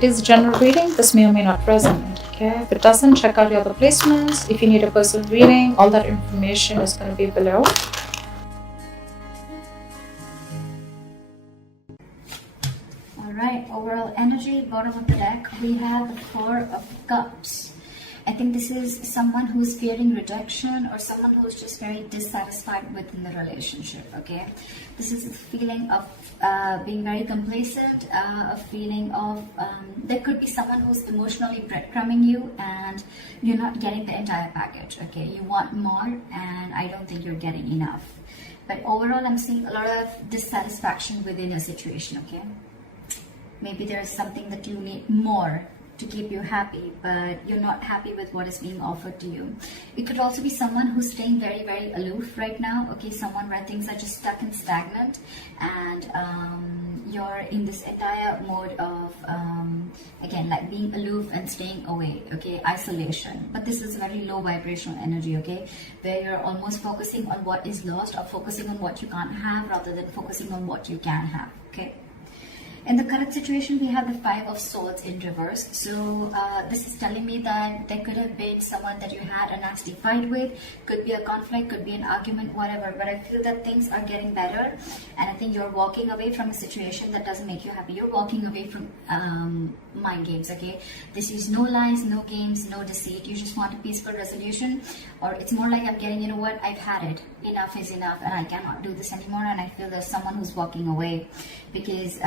It is a general reading. This may or may not resonate. Okay, if it doesn't, check out your other placements. If you need a personal reading, all that information is going to be below. Alright, overall energy, bottom of the deck, we have the Four of Cups. I think this is someone who's fearing rejection or someone who's just very dissatisfied within the relationship, okay? This is a feeling of being very complacent, a feeling of, there could be someone who's emotionally breadcrumbing you and you're not getting the entire package, okay? You want more and I don't think you're getting enough. But overall, I'm seeing a lot of dissatisfaction within a situation, okay? Maybe there's something that you need more to keep you happy, but you're not happy with what is being offered to you. It could also be someone who's staying very, very aloof right now, okay? Someone where things are just stuck and stagnant, and you're in this entire mode of, again, like being aloof and staying away, okay? Isolation. But this is very low vibrational energy, okay? Where you're almost focusing on what is lost or focusing on what you can't have rather than focusing on what you can have, okay? In the current situation, we have the Five of Swords in reverse. So this is telling me that there could have been someone that you had a nasty fight with. Could be a conflict, could be an argument, whatever. But I feel that things are getting better. And I think you're walking away from a situation that doesn't make you happy. You're walking away from mind games, okay? This is no lies, no games, no deceit. You just want a peaceful resolution. Or it's more like I'm getting, you know what, I've had it. Enough is enough and I cannot do this anymore. And I feel there's someone who's walking away because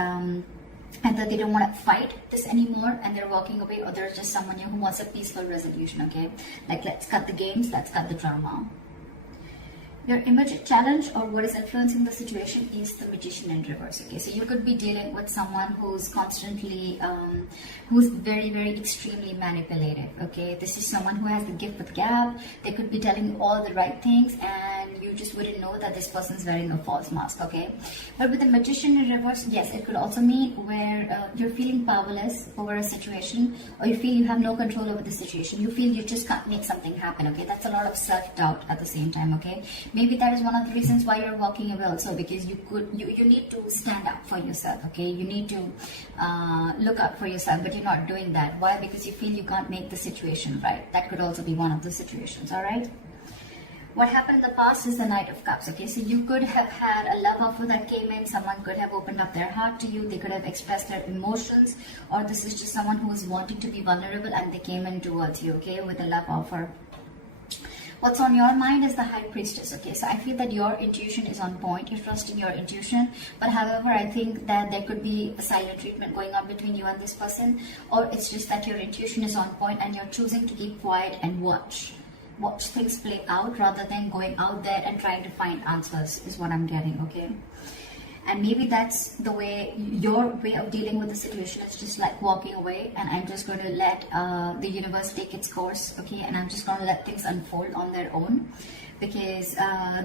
either they don't want to fight this anymore and they're walking away, or there's just someone who wants a peaceful resolution, okay? Like, let's cut the games, let's cut the drama. Your immediate challenge or what is influencing the situation is the Magician in reverse, okay? So you could be dealing with someone who's constantly, who's very, very extremely manipulative, okay? This is someone who has the gift of gab. They could be telling you all the right things and you just wouldn't know that this person's wearing a false mask, okay? But with the Magician in reverse, yes, it could also mean where you're feeling powerless over a situation, or you feel you have no control over the situation. You feel you just can't make something happen, okay? That's a lot of self-doubt at the same time, okay? Maybe that is one of the reasons why you're walking away also, because you need to stand up for yourself, okay? You need to look out for yourself, but you're not doing that. Why? Because you feel you can't make the situation right. That could also be one of the situations, all right? What happened in the past is the Knight of Cups, okay? So you could have had a love offer that came in. Someone could have opened up their heart to you. They could have expressed their emotions, or this is just someone who is wanting to be vulnerable and they came in towards you, okay, with a love offer. What's on your mind is the High Priestess, okay? So I feel that your intuition is on point. You're trusting your intuition. But however, I think that there could be a silent treatment going on between you and this person. Or it's just that your intuition is on point and you're choosing to keep quiet and watch things play out rather than going out there and trying to find answers is what I'm getting, okay? And maybe that's the way, your way of dealing with the situation is just like walking away, and I'm just going to let the universe take its course, okay? And I'm just going to let things unfold on their own, because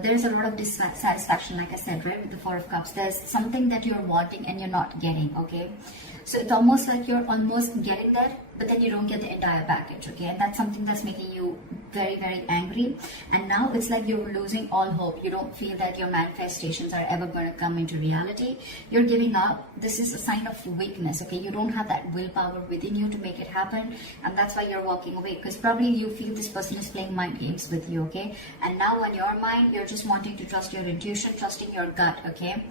there's a lot of dissatisfaction, like I said, right, with the Four of Cups. There's something that you're wanting and you're not getting, okay? So it's almost like you're almost getting there, but then you don't get the entire package, okay? And that's something that's making you very, very angry. And now it's like you're losing all hope. You don't feel that your manifestations are ever going to come into reality. You're giving up. This is a sign of weakness, okay? You don't have that willpower within you to make it happen. And that's why you're walking away, because probably you feel this person is playing mind games with you, okay? And now in your mind, you're just wanting to trust your intuition, trusting your gut, okay?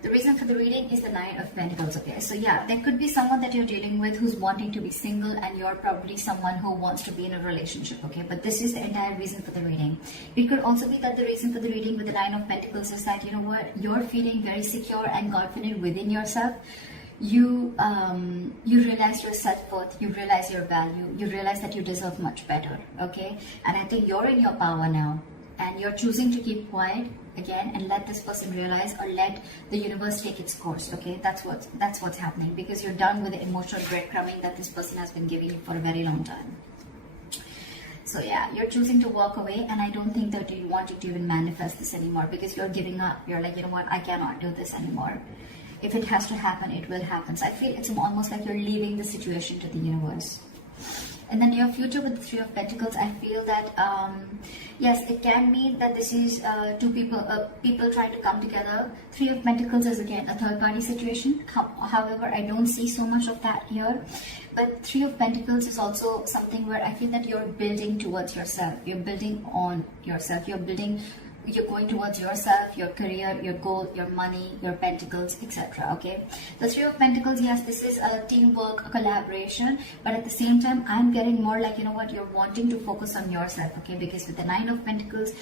The reason for the reading is the Nine of Pentacles, okay? So yeah, there could be someone that you're dealing with who's wanting to be single, and you're probably someone who wants to be in a relationship, okay? But this is the entire reason for the reading. It could also be that the reason for the reading with the Nine of Pentacles is that, you know what, you're feeling very secure and confident within yourself. You realize your self-worth, you realize your value, you realize that you deserve much better, okay? And I think you're in your power now, and you're choosing to keep quiet again and let this person realize, or let the universe take its course, okay? That's what's happening, because you're done with the emotional breadcrumbing that this person has been giving you for a very long time. So yeah, you're choosing to walk away, and I don't think that you want to even manifest this anymore, because you're giving up. You're like, you know what, I cannot do this anymore. If it has to happen, it will happen. So I feel it's almost like you're leaving the situation to the universe. In the near future with the Three of Pentacles, I feel that yes, it can mean that this is two people trying to come together. Three of Pentacles is again a third party situation. However, I don't see so much of that here. But Three of Pentacles is also something where I feel that you're building towards yourself. You're building on yourself. You're going towards yourself, your career, your goal, your money, your pentacles, etc. Okay, the Three of Pentacles, yes, this is a teamwork, a collaboration, but at the same time I'm getting more like, you know what, you're wanting to focus on yourself. Okay, because with the Nine of Pentacles,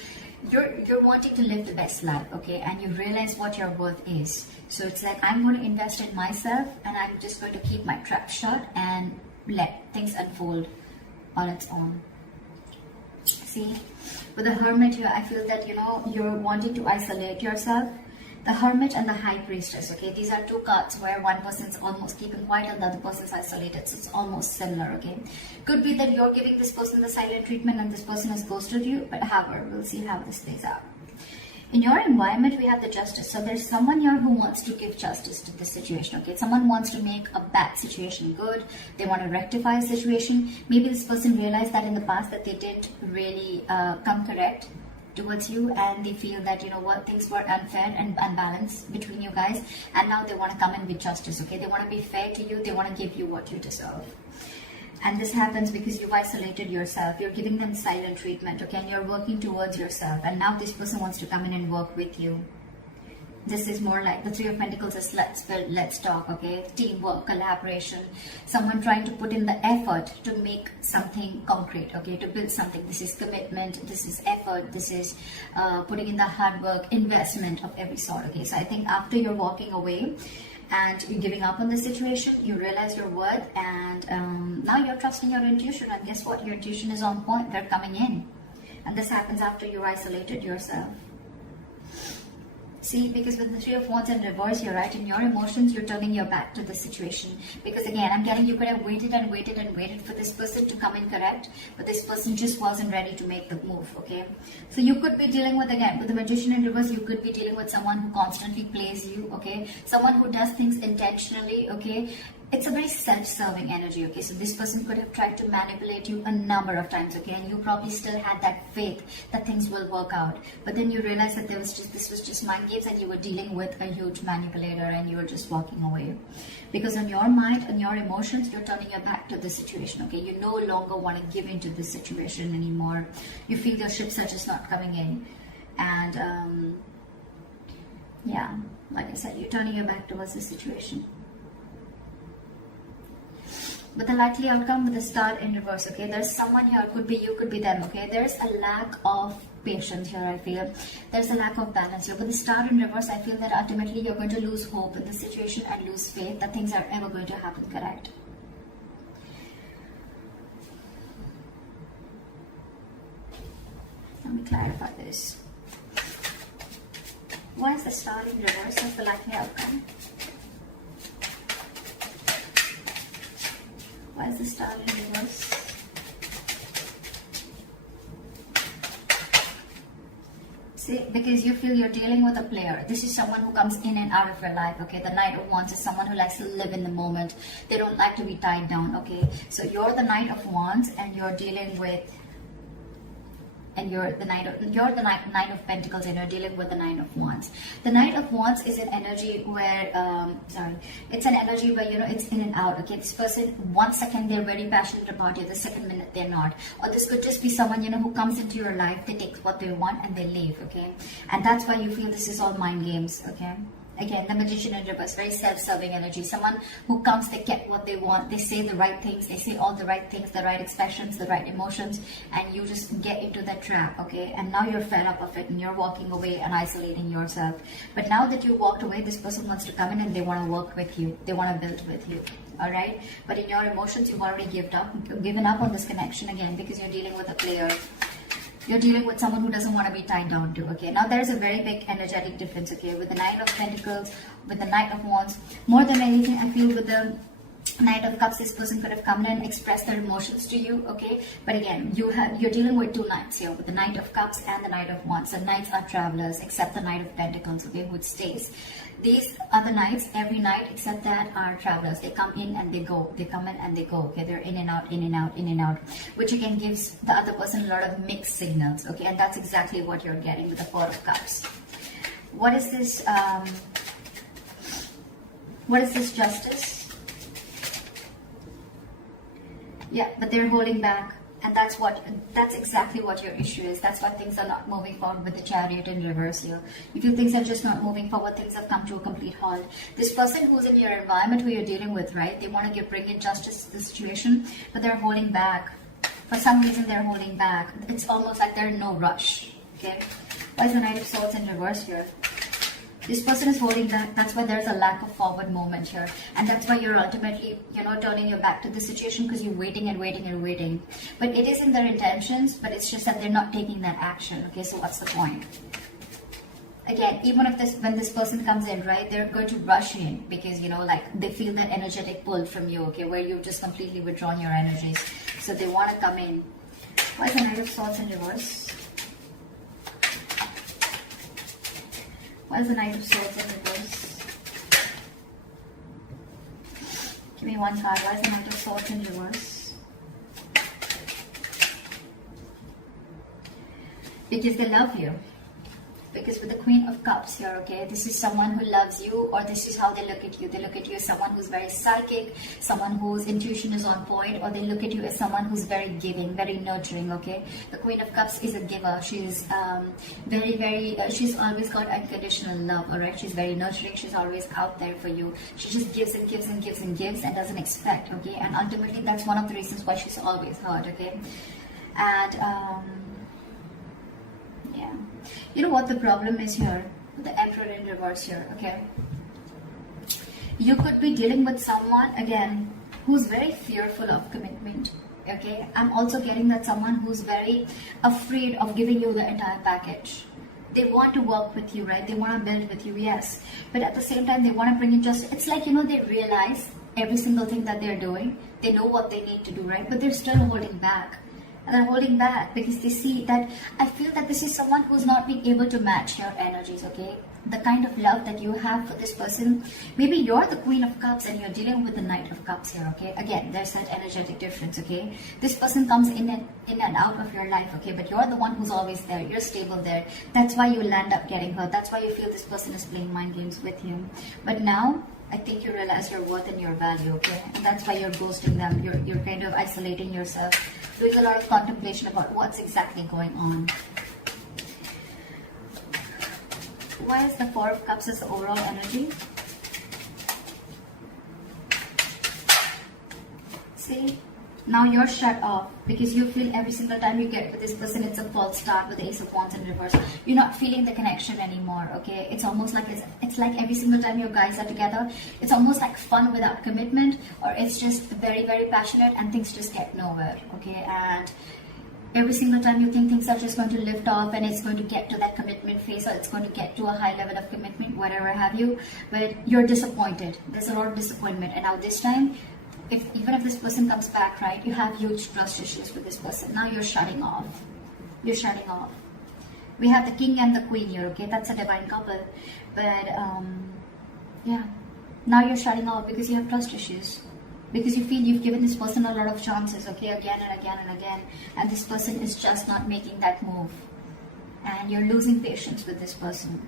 you're wanting to live the best life. Okay, and you realize what your worth is. So it's like, I'm going to invest in myself, and I'm just going to keep my trap shut and let things unfold on its own. See, with the Hermit here, I feel that, you know, you're wanting to isolate yourself. The Hermit and the High Priestess, okay, these are two cards where one person's almost keeping quiet and the other person's isolated, so it's almost similar. Okay, could be that you're giving this person the silent treatment and this person has ghosted you, but however, we'll see how this plays out. In your environment, we have the Justice. So there's someone here who wants to give justice to this situation. Okay, someone wants to make a bad situation good. They want to rectify a situation. Maybe this person realized that in the past that they didn't really come correct towards you, and they feel that, you know what, things were unfair and unbalanced between you guys, and now they want to come in with justice. Okay, they want to be fair to you. They want to give you what you deserve. And this happens because you've isolated yourself. You're giving them silent treatment, okay? And you're working towards yourself. And now this person wants to come in and work with you. This is more like the Three of Pentacles is let's build, let's talk, okay? Teamwork, collaboration. Someone trying to put in the effort to make something concrete, okay? To build something. This is commitment. This is effort. This is putting in the hard work, investment of every sort, okay? So I think after you're walking away, and you're giving up on the situation, you realize your worth, and now you're trusting your intuition, and guess what, your intuition is on point. They're coming in, and this happens after you isolated yourself. See, because with the Three of Wands in reverse here, right, in your emotions, you're turning your back to the situation. Because again, I'm getting you could have waited and waited and waited for this person to come in correct, but this person just wasn't ready to make the move, okay? So you could be dealing with, again, with the Magician in reverse, you could be dealing with someone who constantly plays you, okay? Someone who does things intentionally, okay? It's a very self-serving energy, okay? So this person could have tried to manipulate you a number of times, okay? And you probably still had that faith that things will work out. But then you realize that this was just mind games, and you were dealing with a huge manipulator, and you were just walking away. Because on your mind and your emotions, you're turning your back to the situation, okay? You no longer want to give into this situation anymore. You feel your ships are just not coming in. And, yeah, like I said, you're turning your back towards the situation. With the likely outcome with the Star in reverse, okay, there's someone here, could be you, could be them, okay, there's a lack of patience here, I feel. There's a lack of balance here. With the Star in reverse, I feel that ultimately you're going to lose hope in the situation and lose faith that things are ever going to happen correct. Let me clarify this. Why is the Star in reverse? That's the likely outcome. Why is the Star in reverse? See, because you feel you're dealing with a player. This is someone who comes in and out of your life, okay? The Knight of Wands is someone who likes to live in the moment. They don't like to be tied down, okay? So you're the Knight of Wands, and you're dealing with, and you're the Knight of Pentacles, and you're dealing with the Nine of Wands. The Knight of Wands is an energy where, it's an energy where, you know, it's in and out, okay? This person, 1 second they're very passionate about you, the second minute they're not. Or this could just be someone, you know, who comes into your life, they take what they want and they leave, okay? And that's why you feel this is all mind games, okay? Again, the Magician in reverse, very self-serving energy. Someone who comes, they get what they want. They say the right things. They say all the right things, the right expressions, the right emotions. And you just get into that trap, okay? And now you're fed up of it, and you're walking away and isolating yourself. But now that you walked away, this person wants to come in and they want to work with you. They want to build with you, all right? But in your emotions, you've already given up on this connection again, because you're dealing with a player. You're dealing with someone who doesn't want to be tied down to, okay? Now there's a very big energetic difference, okay? With the Nine of Pentacles, with the Knight of Wands, more than anything, I feel with the Knight of Cups, this person could have come in and expressed their emotions to you, okay? But again, you're dealing with two knights here, with the Knight of Cups and the Knight of Wands. The knights are travelers, except the Knight of Pentacles, okay, who stays. These other knights, every knight except that, are travelers. They come in and they go. They come in and they go, okay? They're in and out, in and out, in and out, which again gives the other person a lot of mixed signals, okay? And that's exactly what you're getting with the Four of Cups. What is this? What is this Justice? Yeah, but they're holding back, and that's exactly what your issue is. That's why things are not moving forward with the Chariot in reverse here. You feel things are just not moving forward, things have come to a complete halt. This person who's in your environment, who you're dealing with, right, they want to bring in justice to the situation, but they're holding back. For some reason, they're holding back. It's almost like they're in no rush, okay? Why is the Knight of Swords in reverse here? This person is holding back. That's why there's a lack of forward movement here. And that's why you're ultimately, turning your back to the situation, because you're waiting and waiting and waiting. But it is in their intentions, but it's just that they're not taking that action. Okay, so what's the point? Again, even if when this person comes in, right, they're going to rush in because, they feel that energetic pull from you, okay, where you've just completely withdrawn your energies. So they want to come in. Why is the Knight of Swords in reverse? Why is the Knight of Swords in reverse? Give me one card. Why is the Knight of Swords in reverse? Because they love you. Because with the Queen of Cups here, okay, this is someone who loves you, or this is how they look at you. They look at you as someone who's very psychic, someone whose intuition is on point, or they look at you as someone who's very giving, very nurturing, okay? The Queen of Cups is a giver. She's she's always got unconditional love, all right? She's very nurturing. She's always out there for you. She just gives and gives and gives and gives and doesn't expect, okay? And ultimately, that's one of the reasons why she's always hurt, okay? And, yeah. You know what the problem is here? The Emperor in reverse here, okay? You could be dealing with someone, again, who's very fearful of commitment, okay? I'm also getting that someone who's very afraid of giving you the entire package. They want to work with you, right? They want to build with you, yes. But at the same time, they want to bring in just... It's like, they realize every single thing that they're doing. They know what they need to do, right? But they're still holding back. And they're holding back because they see that, I feel that this is someone who's not being able to match your energies, okay? The kind of love that you have for this person. Maybe you're the Queen of Cups and you're dealing with the Knight of Cups here, okay? Again, there's that energetic difference, okay? This person comes in and out of your life, okay? But you're the one who's always there. You're stable there. That's why you land up getting hurt. That's why you feel this person is playing mind games with you. But now, I think you realize your worth and your value, okay? And that's why you're ghosting them. You're kind of isolating yourself. Doing a lot of contemplation about what's exactly going on. Why is the Four of Cups as the overall energy? See? Now you're shut off because you feel every single time you get with this person, it's a false start with the Ace of Wands in reverse. You're not feeling the connection anymore, okay? It's almost like it's like every single time you guys are together, it's almost like fun without commitment, or it's just very, very passionate and things just get nowhere, okay? And every single time you think things are just going to lift off and it's going to get to that commitment phase, or it's going to get to a high level of commitment, whatever have you, but you're disappointed. There's a lot of disappointment. And now this time, even if this person comes back, right, you have huge trust issues with this person. Now you're shutting off. You're shutting off. We have the King and the Queen here, okay? That's a divine couple. But, yeah. Now you're shutting off because you have trust issues. Because you feel you've given this person a lot of chances, okay? Again and again and again. And this person is just not making that move. And you're losing patience with this person.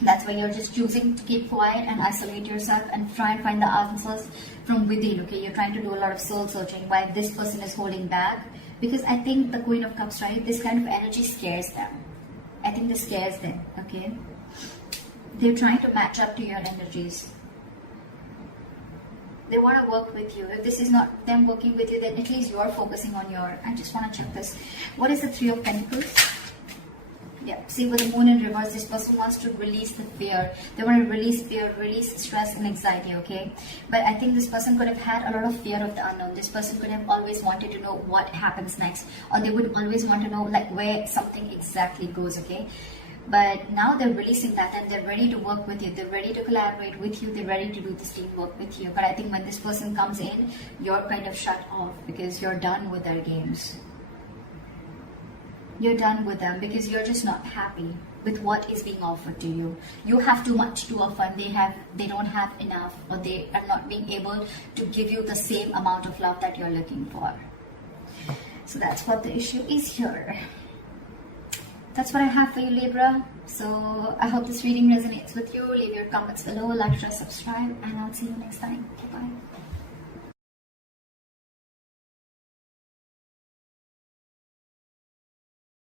That's why you're just choosing to keep quiet and isolate yourself and try and find the answers from within, okay? You're trying to do a lot of soul searching while this person is holding back. Because I think the Queen of Cups, right, this kind of energy scares them. I think this scares them, okay? They're trying to match up to your energies. They want to work with you. If this is not them working with you, then at least you're focusing on your... I just want to check this. What is the Three of Pentacles? Yeah, see, with the Moon in reverse, this person wants to release the fear. They want to release fear, release stress and anxiety, okay? But I think this person could have had a lot of fear of the unknown. This person could have always wanted to know what happens next. Or they would always want to know, like, where something exactly goes, okay? But now they're releasing that and they're ready to work with you. They're ready to collaborate with you. They're ready to do this teamwork with you. But I think when this person comes in, you're kind of shut off because you're done with their games. You're done with them because you're just not happy with what is being offered to you. You have too much to offer and they don't have enough, or they are not being able to give you the same amount of love that you're looking for. So that's what the issue is here. That's what I have for you, Libra. So I hope this reading resonates with you. Leave your comments below, like, share, subscribe, and I'll see you next time. Bye-bye.